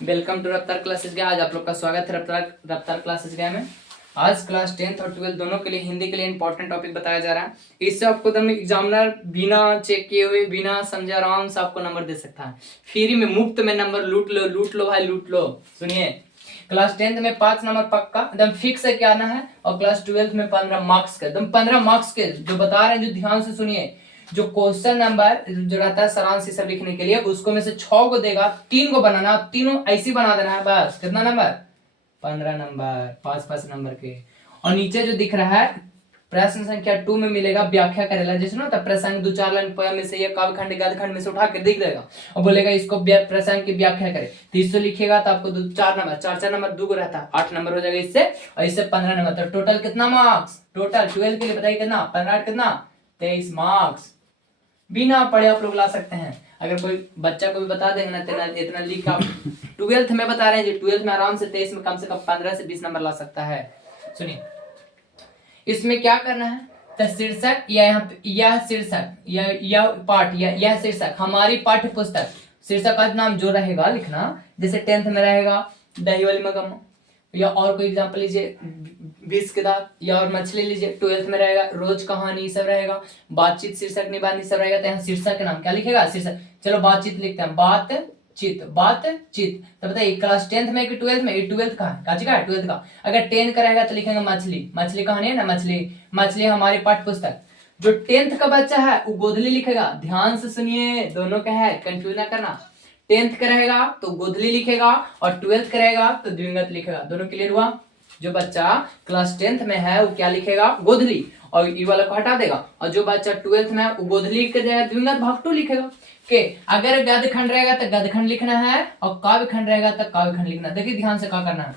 Welcome to रफ्तार classes गया। आज आप लोग का स्वागत है रफ्तार क्लासेस गया में। आज क्लास 10th और 12th दोनों के लिए हिंदी के लिए इंपॉर्टेंट टॉपिक बताया जा रहा है। इससे आपको एकदम एग्जामिनर बिना चेक किए हुए बिना समझे आराम से आपको नंबर दे सकता है। फ्री में मुफ्त में नंबर लूट लो भाई लूट लो। सुनिए, क्लास 10th में 5 नंबर पक्का एकदम फिक्स है क्या आना है, और क्लास 12th में 15 मार्क्स के एकदम 15 मार्क्स के जो बता रहे हैं, जो ध्यान से सुनिए। जो क्वेश्चन नंबर जो रहता है सारांश सब लिखने के लिए, उसको में से 6 को देगा, 3 को बनाना, तीनों ऐसी बना देना है। बस कितना नंबर? 15 नंबर, 5-5 नंबर के। और नीचे जो दिख रहा है प्रश्न संख्या 2 में मिलेगा व्याख्या करेला, जैसे ना प्रसंग 2-4 लाइन पोयम में से या काव्यखंड गद्यखंड में से उठा के दिख देगा और बोलेगा इसको प्रसंग की व्याख्या करे, तो इससे लिखिएगा तो आपको 4 नंबर, 4 नंबर 2 को रहता है 8 नंबर हो जाएगा इससे, और इससे 15 नंबर। तो टोटल कितना मार्क्स? टोटल 12 के लिए बताइए कितना? 15 कितना? 23 मार्क्स बिना पढ़े आप लोग ला सकते हैं। अगर कोई बच्चा को भी बता देंगे ना इतना लिख आप 12th में बता रहे हैं जी, 12th में आराम से 23 में कम से कम 15 से 20 नंबर ला सकता है। सुनिए, इसमें क्या करना है, तो शीर्षक या यहाँ पे यह शीर्षक या पाठ या यह शीर्षक हमारी पाठ्य पुस्तक, शीर्षक का नाम जो रहेगा लिखना। जैसे 10th में रहेगा दही वाली मगम, या और कोई एग्जांपल लीजिए 20 के दांत, या और मछली लीजिए। 12th में रहेगा रोज कहानी सब रहेगा, बातचीत शीर्षक निबंध सब रहेगा। तो यहाँ शीर्षक का नाम क्या लिखेगा? शीर्षक। चलो बातचीत लिखते हैं, बातचीत। तो बताइए क्लास 10th में कि 12th में? 12th का है, काची का है? 12th का। अगर 10 का रहेगा तो लिखेंगे मछली कहानी है ना, मछली हमारी पाठ्य पुस्तक। जो 10th का बच्चा है वो गोधली लिखेगा। ध्यान से सुनिए, दोनों का है, कंफ्यूज ना करना। 10th का रहेगा तो गोधली लिखेगा, और 12th का रहेगा तो द्विंगत लिखेगा। दोनों क्लियर हुआ? जो बच्चा क्लास 10th में है वो क्या लिखेगा? गोधली, और ई वाला को हटा देगा। और जो बच्चा 12th में है वो गोधली के जगह द्विंगत भाग 2 लिखेगा। के अगर गद्यखंड रहेगा तो गद्यखंड लिखना है, और काव्यखंड रहेगा तो काव्यखंड लिखना है। देखिए ध्यान से क्या करना है।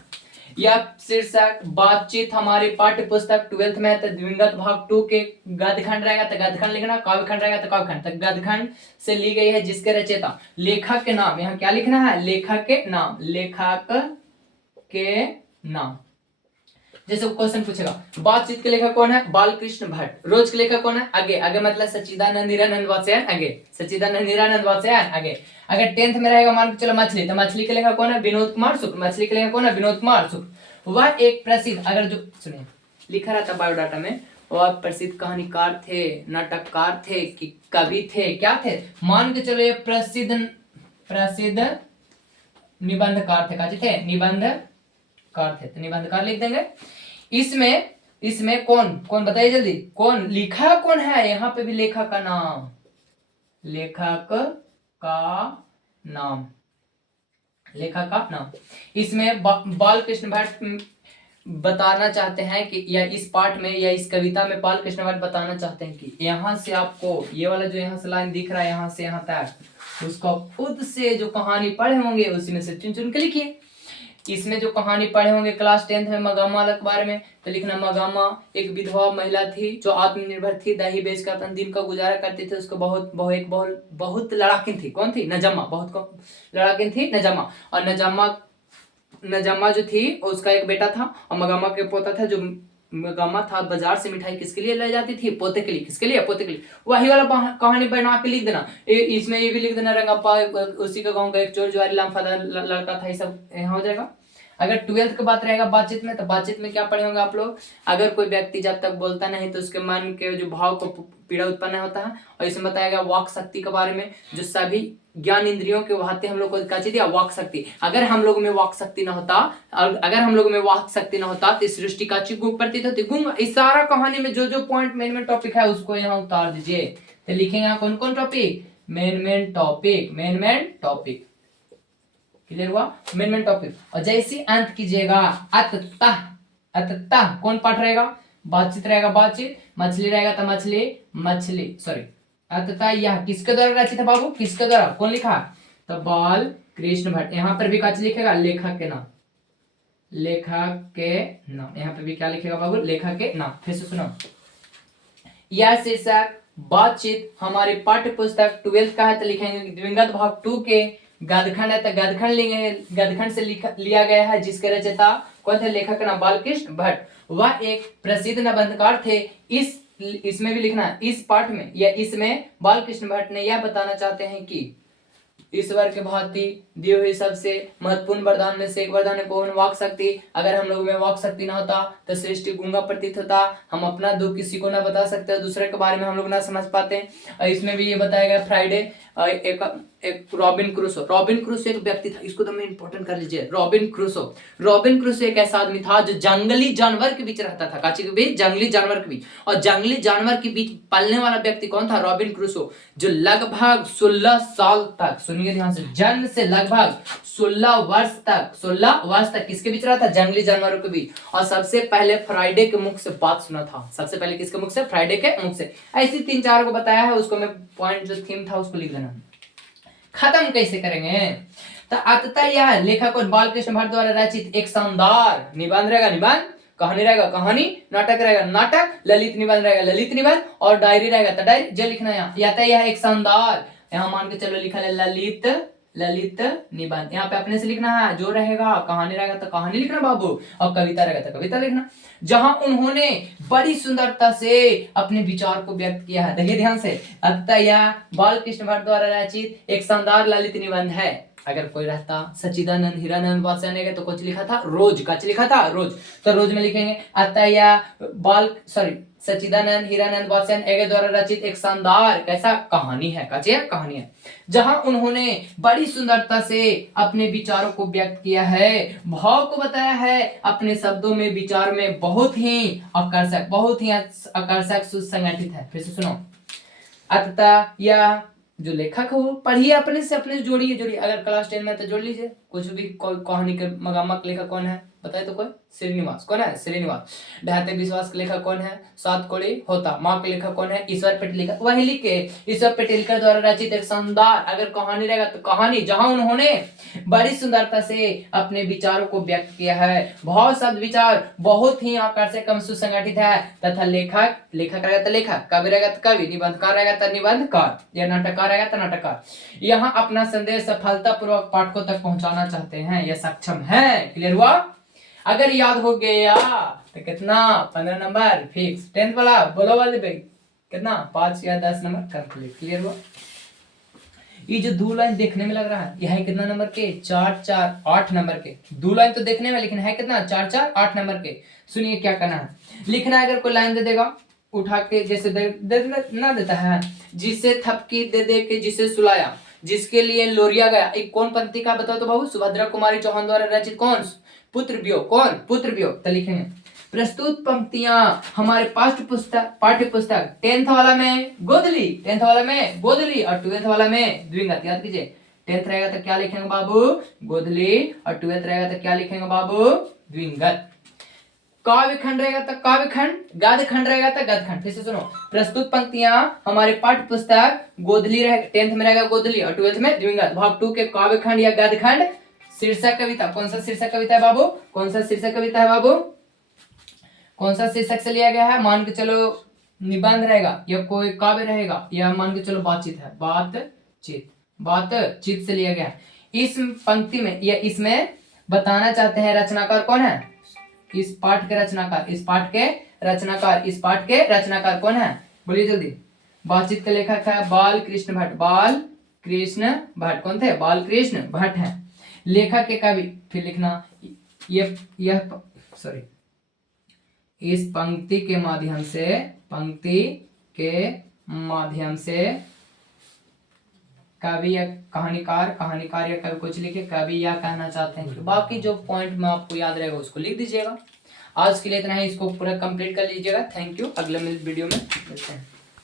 यह शीर्षक बातचीत हमारी पाठ्य पुस्तक 12th में है तो द्विंगत भाग 2 के गद्यखंड रहेगा तो गद्यखंड लिखना, काव्यखंड रहेगा तो काव्यखंड। तो गद्यखंड से ली गई है जिसके रचयिता, लेखक के नाम। यहाँ क्या लिखना है? लेखक के नाम, लेखक के नाम। जैसे क्वेश्चन पूछेगा बातचीत के लेखक कौन है? बालकृष्ण भट्ट। रोज के लेखक कौन है? आगे मतलब सच्चिदानंद निरानंद वात्स्यायन। सच्चिदानंद निरानंद वात्स्यायन आगे। अगर 10th में रहेगा मान के चलो मछली, तो मछली के लेखक कौन है? विनोद कुमार शुक्ल। मछली के लेखक कौन है? विनोद कुमार शुक्ल। वह एक प्रसिद्ध, अगर जो सुनिए लिखा रहता बायोडाटा में, वह प्रसिद्ध कहानीकार थे, नाटककार थे कि कवि थे, क्या थे? मान के चलो ये प्रसिद्ध निबंधकार थे। काची थे? निबंधकार थे, तो निबंधकार लिख देंगे। इसमें कौन बताइए जल्दी, कौन लिखा कौन है? यहाँ पे भी लेखक का नाम, इसमें बालकृष्ण भट्ट बताना चाहते हैं कि, या इस पाठ में या इस कविता में बालकृष्ण भट्ट बताना चाहते हैं कि यहाँ से आपको ये वाला जो यहाँ से लाइन दिख रहा है यहाँ से यहाँ तक, उसको खुद से जो कहानी पढ़े होंगे उसी में से चुन चुन के लिखिए। इसमें जो कहानी पढ़े होंगे क्लास 10th में मगामा के बारे में, तो लिखना मगामा एक विधवा महिला थी जो आत्मनिर्भर थी, दही बेचकर अपना दिन का गुजारा करती थी। उसको बहुत लड़ाकिन थी। कौन थी? नजम्मा। बहुत लड़ाकिन थी नजम्मा। और नजम्मा जो थी उसका एक बेटा था, और मगामा के पोता था। जो मगामा था बाजार से मिठाई किसके लिए ले जाती थी? पोते के लिए। किसके लिए? पोते के लिए। वही वाला कहानी बना के लिख देना। इसमें ये भी लिख देना रंगप्पा उसी का गांव का एक चोर जुआरी लामफादा लड़का था। ये सब यहाँ हो जाएगा। अगर 12th का बात रहेगा बातचीत में, तो बातचीत में क्या पढ़े होंगे आप लोग? अगर कोई व्यक्ति जब तक बोलता नहीं तो उसके मन के जो भाव को पीड़ा उत्पन्न होता है। और इसमें बताएगा वाक शक्ति के बारे में, जो सभी ज्ञान इंद्रियों के वहाते हम लोग को क्या दिया? वाक शक्ति। अगर हम लोग में वाक शक्ति न होता तो सृष्टि का गुम प्रतीत होती। गुम इस सारा कहानी में जो पॉइंट मेन टॉपिक है उसको यहाँ उतार दीजिए। तो लिखेंगे यहाँ कौन कौन टॉपिक? Main topic. क्लियर हुआ? Main topic. और जैसे अंत कीजिएगा अतः कौन पाठ रहेगा? बातचीत रहेगा बातचीत, मछली रहेगा तो मछली सॉरी। अतः यह किसके द्वारा रचित है बाबू? किसके द्वारा? कौन लिखा? तो बालकृष्ण भट्ट। यहाँ पर भी काची लिखेगा? लेखक के नाम। यहाँ पे भी क्या लिखेगा बाबू? लेखक के नाम। फिर से सुनो, यह शीर्षक बातचीत हमारी पाठ्य पुस्तक 12th का है तो लिखेंगे द्विंगत भाग 2 के गद्यखंड है तो गद्यखंड लेंगे। गद्यखंड से लिया गया है जिसके रचयिता कौन थे? लेखक का नाम बालकृष्ण भट्ट। वह एक प्रसिद्ध निबंधकार थे। इसमें भी लिखना है, इस पाठ में या इसमें बालकृष्ण भट्ट ने यह बताना चाहते हैं कि ईश्वर के भांति दी हुई सबसे महत्वपूर्ण वरदान में से एक वरदान है कौन? वाक शक्ति। अगर हम लोगों में वाक शक्ति ना होता तो सृष्टि गूंगा प्रतीत होता, हम अपना दुख किसी को ना बता सकते, दूसरे के बारे में हम लोग ना समझ पाते। और इसमें भी ये बताया गया फ्राइडे एक रॉबिन क्रूसो। रॉबिन क्रूसो एक व्यक्ति था, इसको तो मैं इंपॉर्टेंट कर लीजिए। रॉबिन क्रूसो एक ऐसा आदमी था जो जंगली जानवर के बीच रहता था। काची के बीच? जंगली जानवर के बीच। और जंगली जानवर के बीच पलने वाला व्यक्ति कौन था? रॉबिन क्रूसो, जो लगभग 16 साल तक, सुनिए ध्यान से, जन्म से लगभग 16 वर्ष तक किसके बीच रहा था? जंगली जानवरों के बीच। और सबसे पहले फ्राइडे के मुख से बात सुना था। सबसे पहले किसके मुख से? फ्राइडे के मुख से। ऐसी 3-4 को बताया है, उसको मैं पॉइंट जो थीम था उसको लिख देना। खत्म कैसे करेंगे? तो अंततः यह लेखक और बालकृष्ण भट्ट द्वारा रचित एक शानदार निबंध रहेगा, निबंध, कहानी रहेगा, कहानी, नाटक रहेगा, नाटक, ललित निबंध रहेगा, ललित निबंध, और डायरी रहेगा तो डायरी। जो लिखना है या तो यह एक शानदार, यहाँ मान के चलो लिखा है ललित निबंध, यहाँ पे अपने से लिखना है। जो रहेगा कहानी रहेगा तो कहानी लिखना बाबू, और कविता रहेगा तो कविता लिखना। जहां उन्होंने बड़ी सुंदरता से अपने विचार को व्यक्त किया है। देखिए ध्यान से, अतः यह बालकृष्ण भट्ट द्वारा रचित एक शानदार ललित निबंध है। अगर कोई रहता सच्चिदानंद हीरानंद वात्स्यायन तो कुछ लिखा था रोज, कच लिखा था रोज, तो रोज में लिखेंगे अतः यह सच्चिदानंद हीरानंद वात्स्यायन द्वारा रचित एक शानदार कैसा कहानी है, कहानी है, जहां उन्होंने बड़ी सुंदरता से अपने विचारों को व्यक्त किया है, भाव को बताया है, अपने शब्दों में, विचार में बहुत ही आकर्षक सुसंगठित है। फिर से सुनो, अतः यह जो लेखक है वो पढ़िए, अपने से जोड़िए। अगर क्लास 10 में तो जोड़ लीजिए। कुछ भी कहानी के मगामक लेखक कौन है बताए तो? कोई श्रीनिवास। कौन है? श्रीनिवास। ढहते विश्वास के लेखक कौन है? सात कोड़ी होता। माँ के लेखक कौन है? ईश्वर पेटलीकर। वही लिखे, ईश्वर पेटलीकर द्वारा रचित एक शानदार, अगर कहानी रहेगा तो कहानी, जहां उन्होंने बड़ी सुंदरता से अपने विचारों को व्यक्त किया है। बहुत शब्द विचार बहुत ही आकर्षक एवं सुसंगठित है, तथा लेखक रहेगा तो लेखक, कवि रहेगा तो कवि, निबंधकार रहेगा तो निबंधकार, या नाटककार रहेगा तो नाटककार। यहाँ अपना संदेश सफलतापूर्वक पाठकों तक पहुंचाना चाहते हैं, यह सक्षम है। क्लियर हुआ? अगर याद हो गया तो कितना? 15 नंबर फिक्स। 10th वाला बोलो वाले भाई कितना? 5 या 10 नंबर कंप्लीट। क्लियर हुआ? ये जो 2 लाइन देखने में लग रहा है, यह है कितना नंबर के? 4, 8 नंबर के। 2 लाइन तो देखने में, लेकिन है कितना? 4, 8 नंबर के। सुनिए क्या करना है, लिखना है। अगर कोई लाइन दे देगा उठा के, जैसे ना देता है, जिसे थपकी दे के जिसे सुलाया, जिसके लिए लोरिया गया, एक कौन पंक्ति का बताओ तो बाबू? सुभद्रा कुमारी चौहान द्वारा रचित कौन? पुत्र वियोग। कौन? पुत्र वियोग। तो लिखेंगे प्रस्तुत पंक्तियां हमारे पाठ्य पुस्तक 10th वाला में गोदली, 10th वाला में गोदली, और 12th वाला में द्विंगत। याद कीजिए, 10th रहेगा तो क्या लिखेंगे बाबू? गोदली, और 12th रहेगा तो क्या लिखेंगे बाबू? द्विंगत। काव्य खंड रहेगा तो काव्य खंड, गद्य खंड रहेगा तो गद्य खंड। फिर से सुनो, प्रस्तुत पंक्तियां हमारे पाठ्य पुस्तक गोदली रहेगा, 10th में रहेगा गोदली, और 12th में द्विंगत। भाग 2 के काव्य खंड या गद्य खंड। शीर्षक कविता, कौन सा शीर्षक कविता है बाबू? कौन सा शीर्षक कविता है बाबू? कौन सा शीर्षक से लिया गया है? मान के चलो निबंध रहेगा, या कोई काव्य रहेगा, या मान के चलो बातचीत है, बातचीत से लिया गया। इस पंक्ति में या इसमें बताना चाहते हैं रचनाकार कौन है? इस पाठ के रचनाकार कौन है? बोलिए जल्दी। बातचीत के लेखक है बालकृष्ण भट्ट। कौन थे? बालकृष्ण भट्ट है। लेखक के कवि, फिर लिखना इस पंक्ति के माध्यम से कवि या कहानीकार या कवि कुछ लिखे, कवि या कहना चाहते हैं। बाकी जो पॉइंट में आपको याद रहेगा उसको लिख दीजिएगा। आज के लिए इतना ही, इसको पूरा कंप्लीट कर लीजिएगा। Thank you. अगले वीडियो में मिलते हैं।